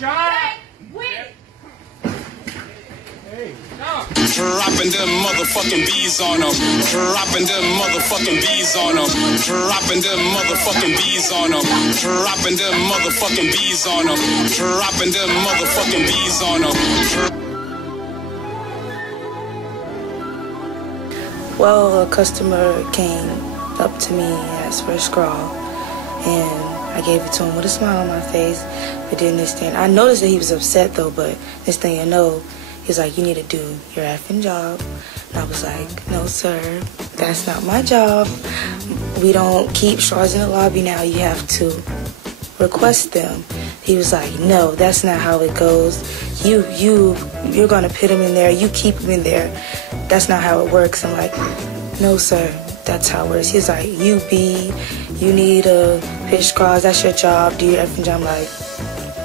John! Dropping them motherfucking bees on them. Dropping them motherfucking bees on them. Dropping them motherfucking bees on them. Dropping them motherfucking bees on them. Dropping them motherfucking bees on them. Well, a customer came up to me and asked for a scrawl, and I gave it to him with a smile on my face. But then this thing, I noticed that he was upset though, but this thing you know, he's like, you need to do your effing job. And I was like, no, sir, that's not my job. We don't keep straws in the lobby now. You have to request them. He was like, no, that's not how it goes. You're going to put them in there. You keep them in there. That's not how it works. I'm like, no, sir, that's how it works. He's like, you need to pitch straws. That's your job. Do your effing job. I'm like,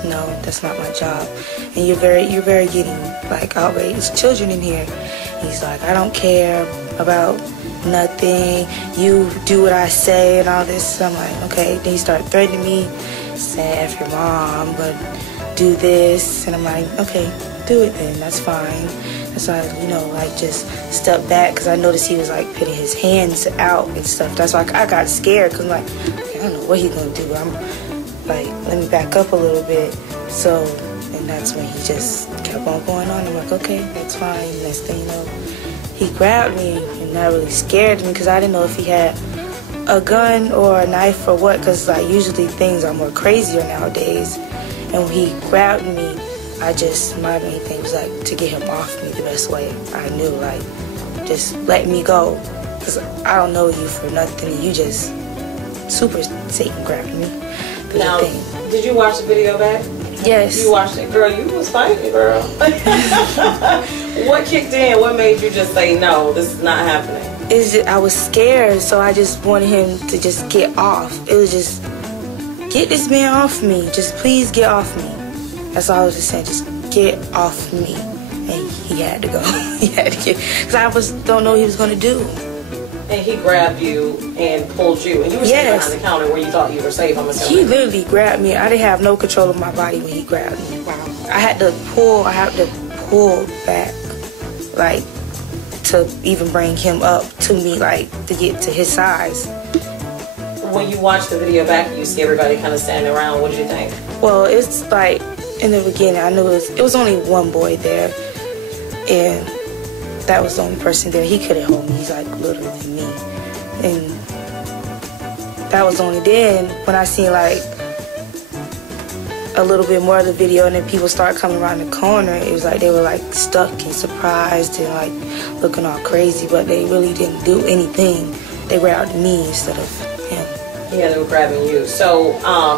no, that's not my job. And you're very getting like outraged. Children in here. He's like, I don't care about nothing. You do what I say and all this. I'm like, okay. Then he started threatening me, saying, F your mom, I'm gonna do this. And I'm like, okay, do it then. That's fine. And so I, like just stepped back because I noticed he was like putting his hands out and stuff. That's why I got scared because I'm like, okay, I don't know what he's gonna do. But I'm like, let me back up a little bit. So, and that's when he just kept on going on. I'm like, okay, that's fine. Next thing you know, he grabbed me, and that really scared me because I didn't know if he had a gun or a knife or what, because like usually things are more crazier nowadays. And when he grabbed me, my main thing was like to get him off me the best way I knew, like just let me go, because I don't know you for nothing. You just super Satan grabbed me. Now, did you watch the video back? Yes. You watched it, girl. You was fighting, girl. What kicked in? What made you just say no? This is not happening. I was scared, so I just wanted him to just get off. It was just, get this man off me. Just please get off me. That's all I was just saying. Just get off me. And he had to go. He had to get, because I don't know what he was going to do. And he grabbed you and pulled you, and you were sitting behind the counter where you thought you were safe. I'm assuming. He literally grabbed me. I didn't have no control of my body when he grabbed me. Wow. I had to pull back, like, to even bring him up to me, like, to get to his size. When you watched the video back, you see everybody kind of standing around. What did you think? Well, it's like in the beginning, I knew it was only one boy there, and that was the only person there. He couldn't hold me. He's like littler than me. And that was only then when I seen like a little bit more of the video, and then people start coming around the corner. It was like they were like stuck and surprised and like looking all crazy, but they really didn't do anything. They grabbed me instead of him. Yeah, they were grabbing you. So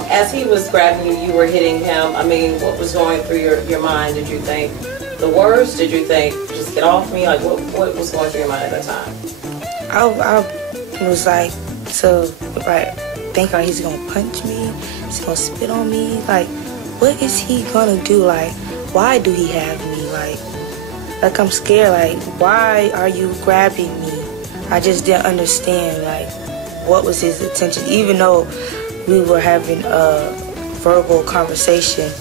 as he was grabbing you, you were hitting him. I mean, what was going through your mind? Did you think the worst? Did you think, just get off me? Like, what was going through your mind at that time? I was like, think like he's gonna punch me, he's gonna spit on me. Like, what is he gonna do? Like, why do he have me? Like I'm scared. Like, why are you grabbing me? I just didn't understand, like, what was his intention. Even though we were having a verbal conversation,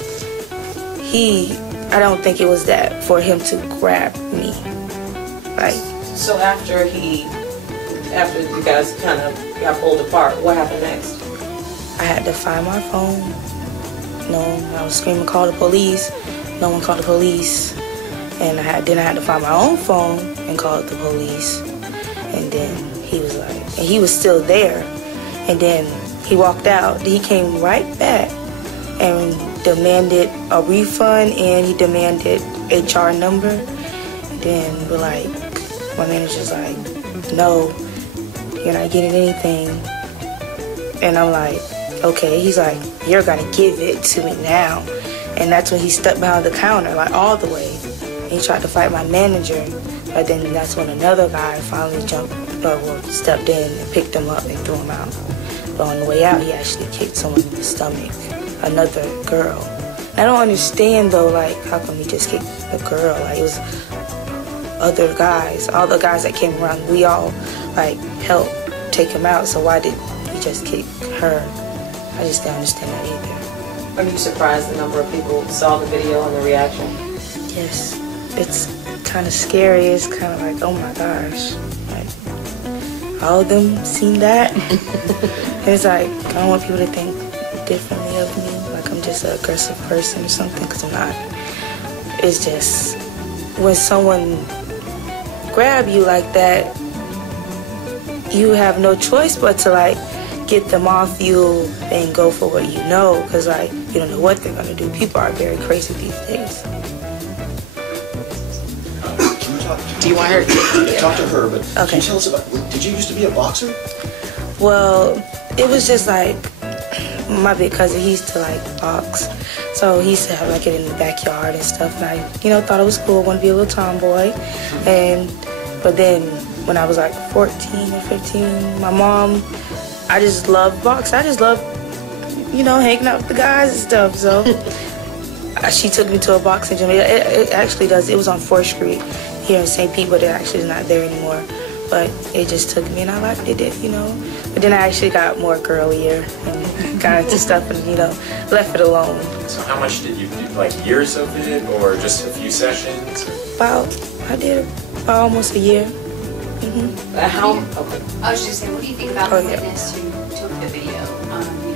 I don't think it was that for him to grab me. Like, so after you guys kind of got pulled apart, what happened next? I had to find my phone. I was screaming, call the police. No one called the police. And then I had to find my own phone and call the police. And then he was like, and he was still there. And then he walked out. He came right back and demanded a refund, and he demanded HR number. And then we're like, my manager's like, no, you're not getting anything. And I'm like, okay. He's like, you're gonna give it to me now. And that's when he stepped behind the counter, like all the way. And he tried to fight my manager, but then that's when another guy finally stepped in and picked him up and threw him out. But on the way out, he actually kicked someone in the stomach, another girl. I don't understand though, like, how come he just kicked the girl? Like, it was other guys, all the guys that came around, we all like helped take him out. So why did he just kick her? I just don't understand that either. Are you surprised the number of people saw the video and the reaction? Yes, it's kind of scary. It's kind of like, oh my gosh, like all of them seen that. It's like I don't want people to think differently of me, like I'm just an aggressive person or something, because I'm not. It's just when someone grab you like that, you have no choice but to like get them off you and go for what you know, because like you don't know what they're gonna do. People are very crazy these days. Do you want her? Yeah, talk to her, but Okay. can you tell us about, did you used to be a boxer? Well, it was just like my big cousin, he used to like box. So he used to have like it in the backyard and stuff. And I, thought it was cool, wanted to be a little tomboy. But then when I was like 14 or 15, my mom, I just loved box. I just loved, hanging out with the guys and stuff. So she took me to a boxing gym. It actually does. It was on 4th Street here in St. Pete, but it actually is not there anymore. But it just took me, and I liked it, But then I actually got more girlier and got into stuff and, left it alone. So how much did you do, like years of it, or just a few sessions? I did about almost a year. How? I Okay. was just saying, what do you think about the witness who took the video?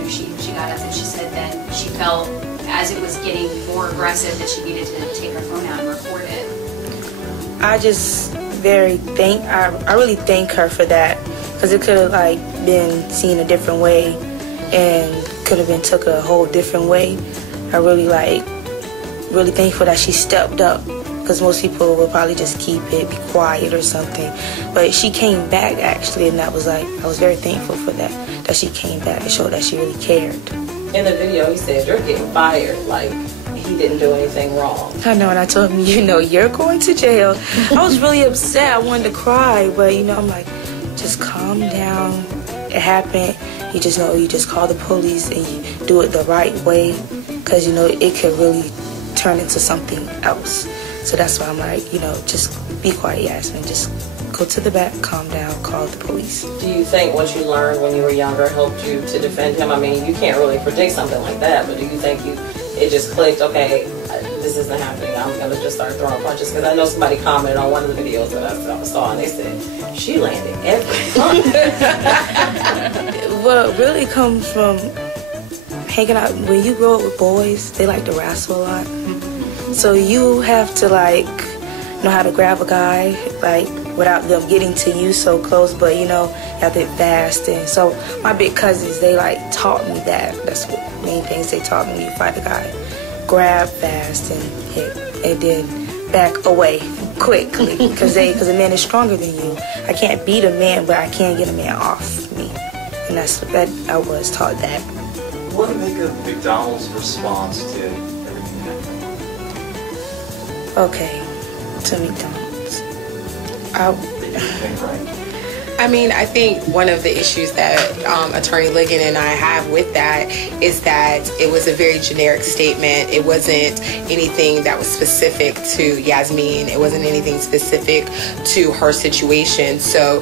She got up and she said that she felt as it was getting more aggressive that she needed to take her phone out and record it. I just I really thank her for that, because it could have like been seen a different way and could have been took a whole different way. I really thankful that she stepped up, because most people would probably just keep it, be quiet or something. But she came back actually, and I was very thankful for that she came back and showed that she really cared. In the video, he said, "You're getting fired." Like he didn't do anything wrong. I know, and I told him, you're going to jail. I was really upset. I wanted to cry, but I'm like, just calm down. It happened. You just you just call the police and you do it the right way, because it could really turn into something else. So that's why I'm like, just be quiet, Yasmine. Just go to the back, calm down, call the police. Do you think what you learned when you were younger helped you to defend him? I mean, you can't really predict something like that, but do you think it just clicked, okay, this isn't happening, I'm going to just start throwing punches? Because I know somebody commented on one of the videos that I saw, and they said, she landed every punch. What really comes from hanging out, when you grow up with boys, they like to wrestle a lot. So you have to know how to grab a guy, without them getting to you so close, but you have to fast. And so my big cousins, they taught me that. That's what main things they taught me when you fight a guy. Grab fast and hit, and then back away quickly, because a man is stronger than you. I can't beat a man, but I can get a man off me, and that's that I was taught that. What do you make of McDonald's response to everything that happened? Okay, to McDonald's. I mean, I think one of the issues that Attorney Ligon and I have with that is that it was a very generic statement. It wasn't anything that was specific to Yasmine. It wasn't anything specific to her situation. So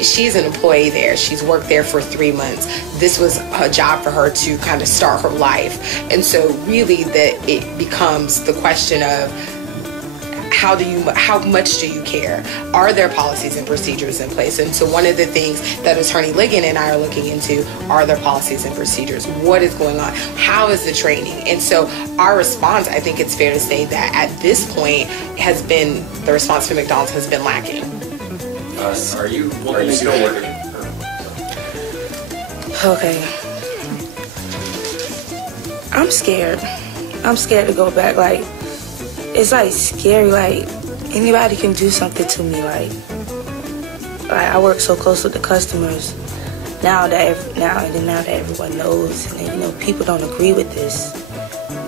she's an employee there. She's worked there for 3 months. This was a job for her to kind of start her life. And so really that it becomes the question of, how much do you care? Are there policies and procedures in place? And so one of the things that Attorney Ligon and I are looking into are there policies and procedures? What is going on? How is the training? And so our response, I think it's fair to say that at this point the response to McDonald's has been lacking. Are you still working? Okay. I'm scared. I'm scared to go back. It's scary, anybody can do something to me, I work so close with the customers now that everyone knows, and people don't agree with this.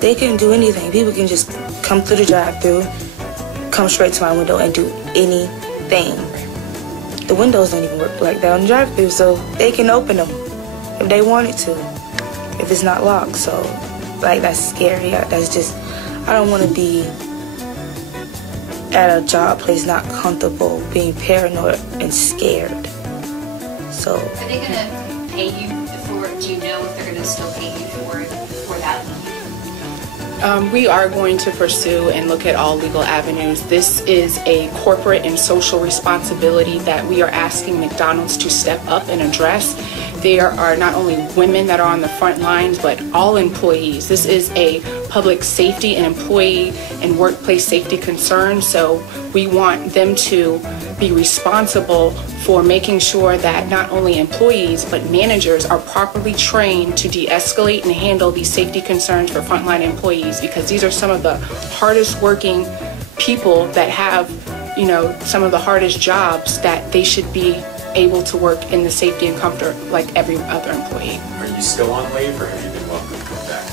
They can do anything. People can just come through the drive-thru, come straight to my window and do anything. The windows don't even work like that on the drive-thru, so they can open them if they wanted to, if it's not locked. So that's scary. That's just, I don't want to be at a job place not comfortable, being paranoid and scared. So are they gonna pay you for? Do you know if they're gonna still pay you for that We are going to pursue and look at all legal avenues. This is a corporate and social responsibility that we are asking McDonald's to step up and address. There are not only women that are on the front lines, but all employees. This is a public safety and employee and workplace safety concern, so we want them to be responsible for making sure that not only employees but managers are properly trained to de-escalate and handle these safety concerns for frontline employees, because these are some of the hardest working people that have, you know, some of the hardest jobs, that they should be able to work in the safety and comfort like every other employee. Are you still on leave, or have you been welcomed back?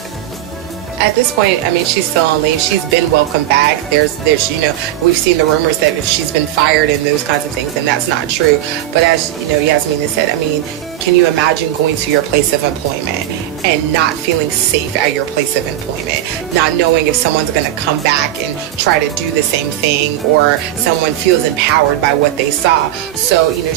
At this point, I mean, she's still on leave. She's been welcomed back. There's, you know, we've seen the rumors that if she's been fired and those kinds of things, and that's not true. But as, you know, Yasmine has said, I mean, can you imagine going to your place of employment and not feeling safe at your place of employment, not knowing if someone's going to come back and try to do the same thing, or someone feels empowered by what they saw? So, you know,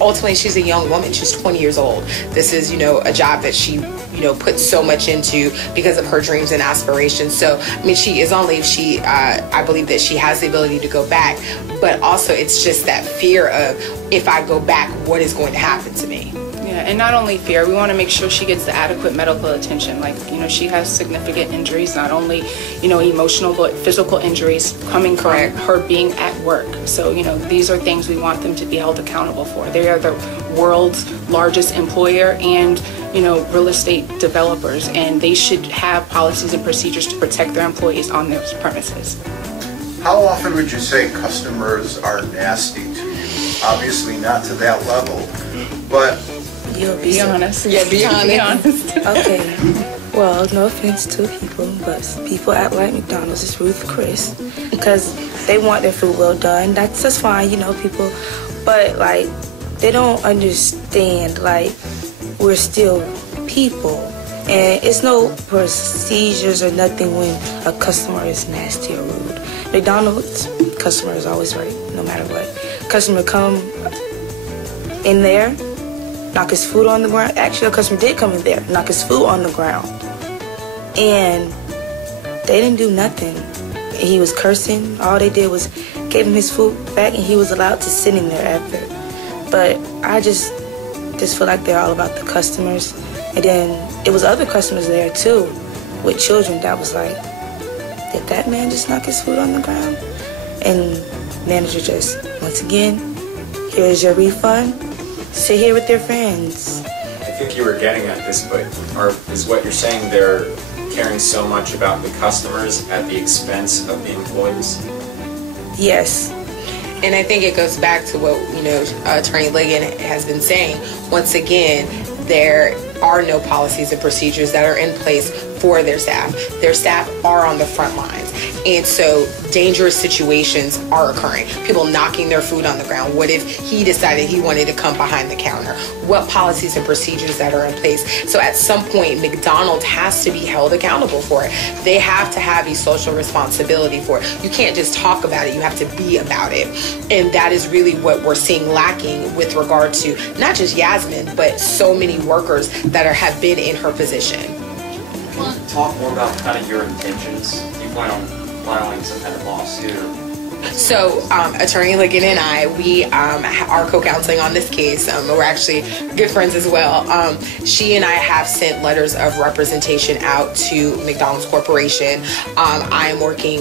ultimately, she's a young woman. She's 20 years old. This is, you know, a job that she, you know, put so much into because of her dreams and aspirations. So, I mean, she is on leave. She, I believe that she has the ability to go back, but also it's just that fear of, if I go back, what is going to happen to me? Yeah, and not only fear, we want to make sure she gets the adequate medical attention. Like, you know, she has significant injuries, not only, you know, emotional, but physical injuries coming from her being at work. So, you know, these are things we want them to be held accountable for. They are the world's largest employer and, you know, real estate developers, and they should have policies and procedures to protect their employees on their premises. How often would you say customers are nasty to you? Obviously not to that level, but... You'll be honest. Yeah, be honest. Okay. Well, no offense to people, but people act like McDonald's is Ruth Chris because they want their food well done. That's fine, you know, people. But, like, they don't understand, like, we're still people. And it's no procedures or nothing when a customer is nasty or rude. McDonald's, customer is always right, no matter what. Customer come in there, knock his food on the ground. Actually, a customer did come in there, knock his food on the ground. And they didn't do nothing. He was cursing. All they did was gave him his food back, and he was allowed to sit in there after. But I just feel like they're all about the customers. And then it was other customers there too, with children that was like, did that man just knock his food on the ground? And manager just, once again, here's your refund. Sit here with their friends. I think you were getting at this, but is what you're saying they're caring so much about the customers at the expense of the employees? Yes. And I think it goes back to what, you know, Attorney Ligon has been saying. Once again, there are no policies and procedures that are in place for their staff. Their staff are on the front lines. And so dangerous situations are occurring. People knocking their food on the ground. What if he decided he wanted to come behind the counter? What policies and procedures that are in place? So at some point, McDonald's has to be held accountable for it. They have to have a social responsibility for it. You can't just talk about it. You have to be about it. And that is really what we're seeing lacking with regard to not just Yasmine, but so many workers that have been in her position. Can you talk more about kind of your intentions? Do you plan on filing some kind of lawsuit? So, Attorney Ligon and I, we are co-counseling on this case. We're actually good friends as well. She and I have sent letters of representation out to McDonald's Corporation. I am working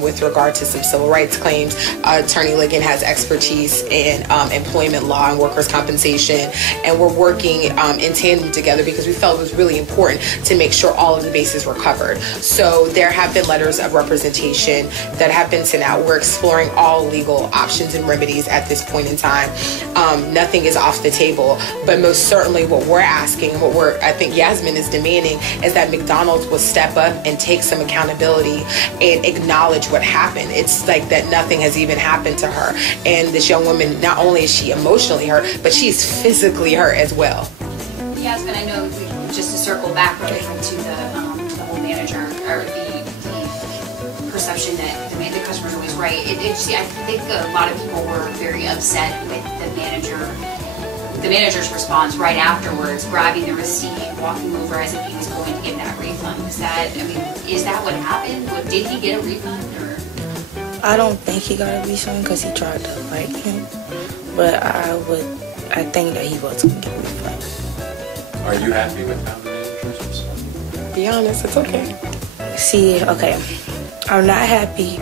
with regard to some civil rights claims. Attorney Ligon has expertise in employment law and workers' compensation, and we're working in tandem together because we felt it was really important to make sure all of the bases were covered. So there have been letters of representation that have been sent out. We're exploring all legal options and remedies at this point in time. Nothing is off the table, but most certainly what we're asking, I think Yasmine is demanding, is that McDonald's will step up and take some accountability and acknowledge what happened. It's like that nothing has even happened to her. And this young woman, not only is she emotionally hurt, but she's physically hurt as well. Yasmine, I know, just to circle back really quick to the whole manager, or the perception that the customer is always right. I think a lot of people were very upset with the manager's response right afterwards, grabbing the receipt, walking over as if he was going to give that refund. Was that, I mean, is that what happened? Did he get a refund? Or? I don't think he got a refund because he tried to fight him, but I think that he was going to get a refund. Are you happy with how the manager's responding? Be honest, it's okay. See, okay, I'm not happy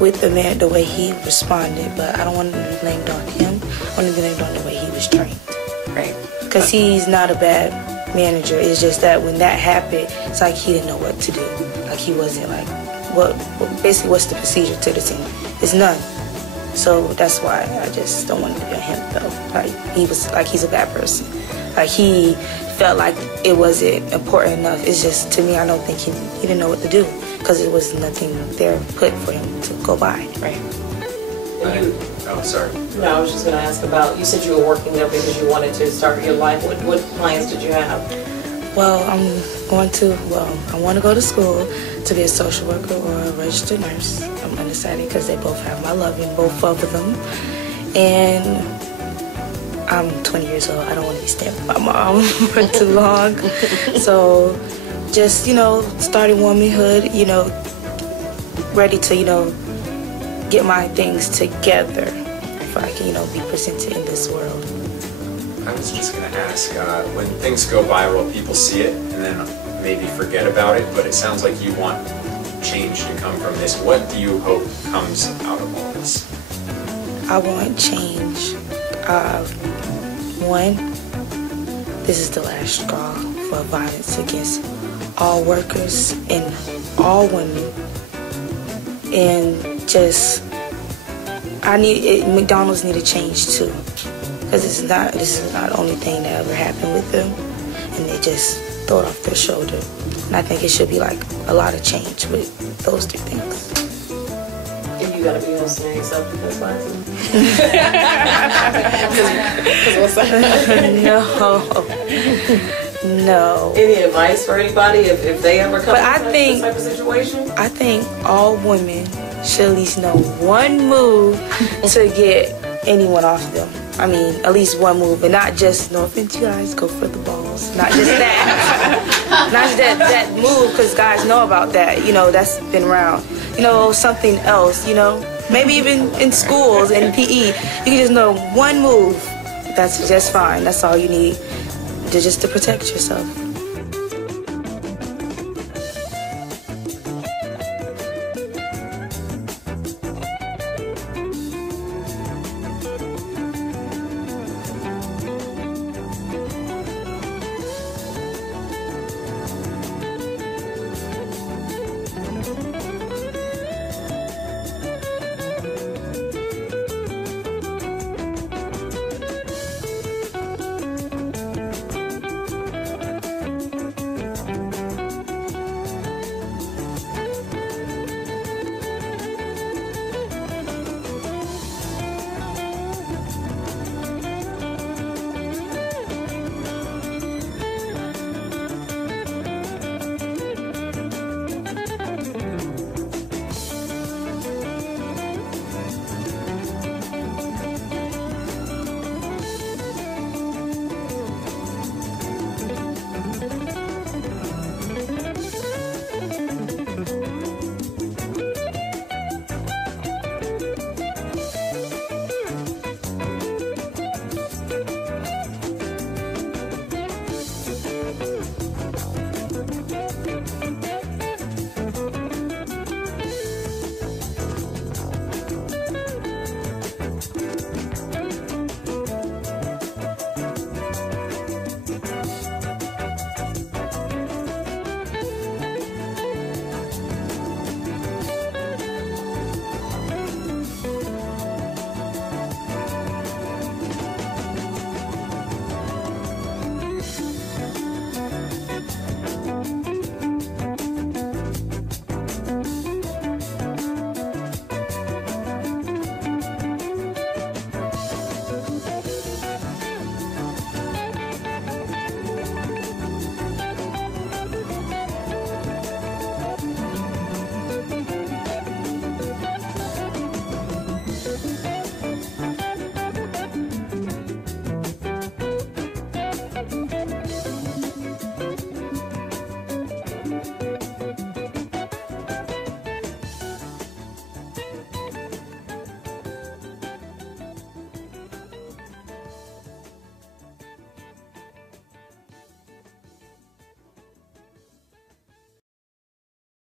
with the way he responded, but I don't want to be blamed on him. I want to be blamed on the way he was trained. Right. Because he's not a bad manager. It's just that when that happened, it's like he didn't know what to do. Like he wasn't like, basically what's the procedure to the team? It's none. So that's why I just don't want to be on him though. Like he's a bad person. Like he felt like it wasn't important enough. It's just, to me, I don't think he didn't know what to do because it was nothing there put for him to go by. Right. Oh, sorry. No, I was just going to ask about, you said you were working there because you wanted to start your life. What plans did you have? Well, I want to go to school to be a social worker or a registered nurse. I'm undecided because they both have my love in both of them. And I'm 20 years old. I don't want to be staying with my mom for too long. So just, starting womanhood, ready to, get my things together if I can, be presented in this world. I was just going to ask, when things go viral, people see it and then maybe forget about it, but it sounds like you want change to come from this. What do you hope comes out of all this? I want change. One, this is the last straw for violence against all workers and all women. And just, McDonald's need to change too. Because this is not the only thing that ever happened with them. And they just throw it off their shoulder. And I think it should be like a lot of change with those two things. And you gotta be hosting yourself because why? No. Any advice for anybody if they ever come into this type of situation? I think all women should at least know one move to get anyone off them. I mean, at least one move, and not just, no offense, you guys, go for the balls. Not just that. Not just that move, because guys know about that. That's been around. Something else, Maybe even in schools and PE. You can just know one move. That's just fine. That's all you need just to protect yourself.